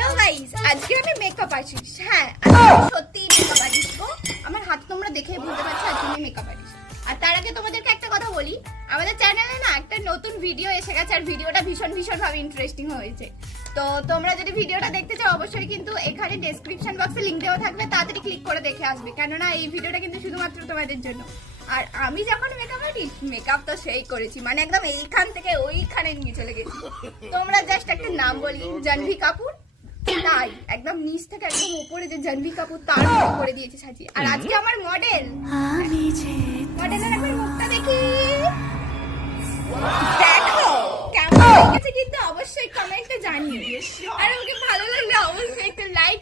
Hello guys, আজকে আমি makeup artist. হ্যাঁ, আমি সত্যি মেকআপ আর্টিস্ট গো। আমার হাত তোমরা দেখে বুঝতে পারছো আজকে আমি মেকআপ আর্টিস্ট। আর তার আগে তোমাদেরকে একটা কথা বলি, আমাদের চ্যানেলে না একটা নতুন ভিডিও এসে গেছে আর ভিডিওটা ভীষণ ভাবে ইন্টারেস্টিং হয়েছে। তো তোমরা যদি ভিডিওটা দেখতে চাও অবশ্যই কিন্তু এখানে ডেসক্রিপশন বক্সে লিংক দেওয়া থাকবে, তাড়াতাড়ি ক্লিক করে দেখে আসবে, কেননা এই ভিডিওটা কিন্তু শুধুমাত্র তোমাদের জন্য। আর আমি যখন মেকআপ আর্টিস্ট, মেকআপ তো সেই করেছি, মানে একদম এইখান থেকে ওইখানে নিয়ে চলে গেছি। তোমরা জাস্ট একটা নাম বলি, জাহ্নবী কাপুর, তাই একদম নিচ থেকে একদম উপরে যে জাহ্নবী কাপুর তার মতো করে দিয়েছে সাজিয়ে। আর আজকে আমার মডেলের একবার মুখটা দেখি, দেখো কেমন হয়ে গেছে কিন্তু অবশ্যই কমেন্টে জানিও। আর আমাকে ভালো লাগলে অবশ্যই একটা লাইক